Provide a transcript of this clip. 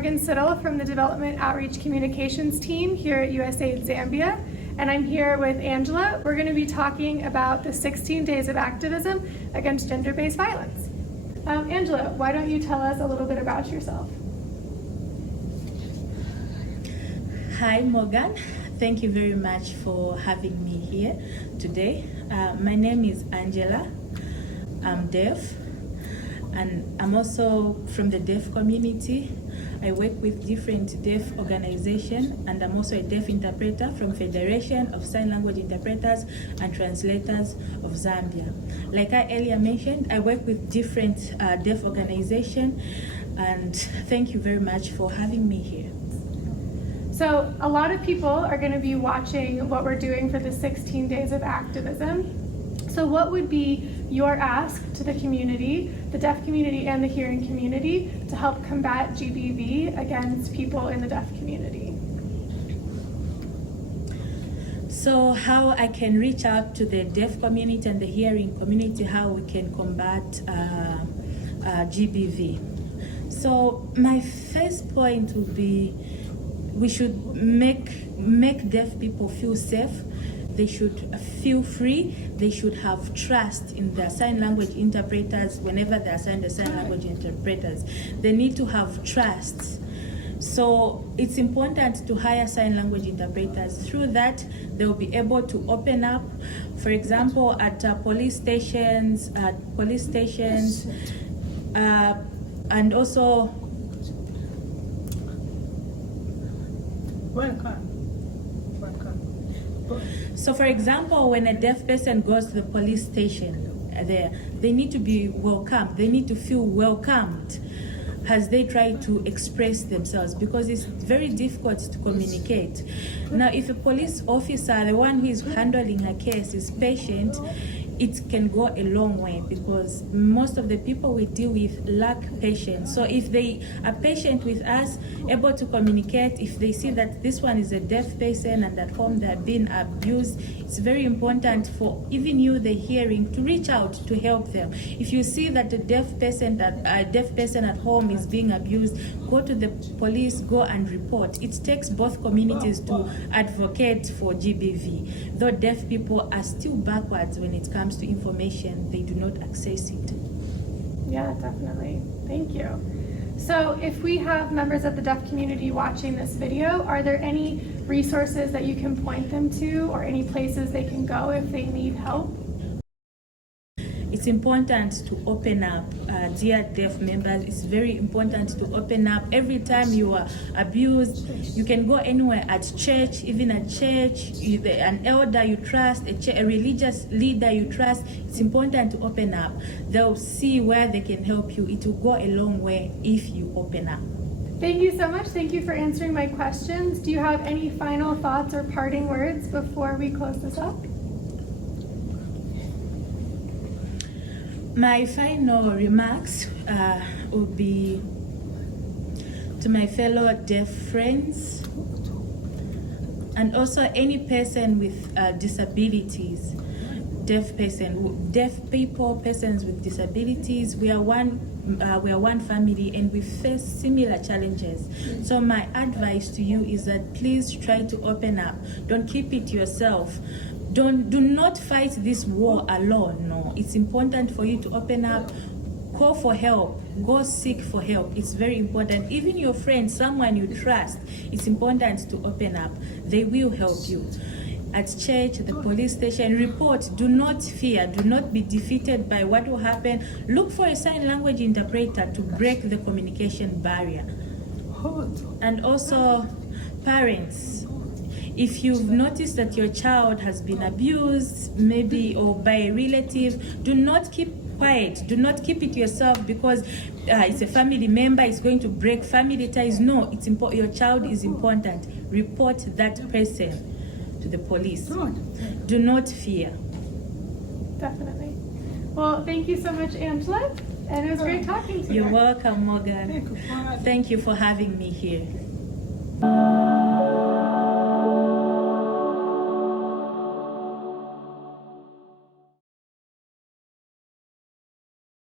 Morgan Siddle from the Development Outreach Communications team here at USAID Zambia, and I'm here with Angela. We're going to be talking about the 16 days of activism against gender-based violence. Angela, why don't you tell us a little bit about yourself? Hi Morgan, thank you very much for having me here today. My name is Angela. I'm deaf, and I'm also from the deaf community. I work with different deaf organizations, and I'm also a deaf interpreter from Federation of Sign Language Interpreters and Translators of Zambia. Like I earlier mentioned, I work with different deaf organizations, and thank you very much for having me here. So a lot of people are going to be watching what we're doing for the 16 days of activism. So what would be your ask to the community, the deaf community and the hearing community, to help combat GBV against people in the deaf community? So how I can reach out to the deaf community and the hearing community, how we can combat GBV. So my first point would be, we should make deaf people feel safe. They should feel free. They should have trust in their sign language interpreters whenever they are assigned as sign language interpreters. They need to have trust. So it's important to hire sign language interpreters. Through that, they will be able to open up, for example, at police stations, and also So for example, when a deaf person goes to the police station, they need to be welcomed. They need to feel welcomed as they try to express themselves, because it's very difficult to communicate. Now, if a police officer, the one who is handling a case, is patient, it can go a long way, because most of the people we deal with lack patience. So if they are patient with us, able to communicate, if they see that this one is a deaf person and at home they have been abused, it's very important for even you, the hearing, to reach out to help them. If you see that a deaf person at home is being abused, go to the police, go and report. It takes both communities to advocate for GBV. Though deaf people are still backwards when it comes to information, they do not access it. Yeah, definitely. Thank you. So if we have members of the deaf community watching this video, are there any resources that you can point them to, or any places they can go if they need help? It's important to open up, dear deaf members. It's very important to open up. Every time you are abused, you can go anywhere, at church, even at church, an elder you trust, a religious leader you trust. It's important to open up. They'll see where they can help you. It will go a long way if you open up. Thank you so much. Thank you for answering my questions. Do you have any final thoughts or parting words before we close this up? My final remarks would be to my fellow deaf friends, and also any person with disabilities, deaf people, persons with disabilities. We are one family, and we face similar challenges. So my advice to you is that please try to open up. Don't keep it yourself. Do not fight this war alone. No, it's important for you to open up. Call for help. Go seek for help. It's very important. Even your friend, someone you trust, it's important to open up. They will help you. At church, the police station, report. Do not fear. Do not be defeated by what will happen. Look for a sign language interpreter to break the communication barrier. And also, parents, if you've noticed that your child has been abused, maybe or by a relative, do not keep quiet. Do not keep it yourself because it's a family member, it's going to break family ties. No, it's important. Your child is important. Report that person to the police. Do not fear. Definitely. Well, thank you so much, Angela, and it was great talking to you. You're welcome, Morgan. Thank you for having me here.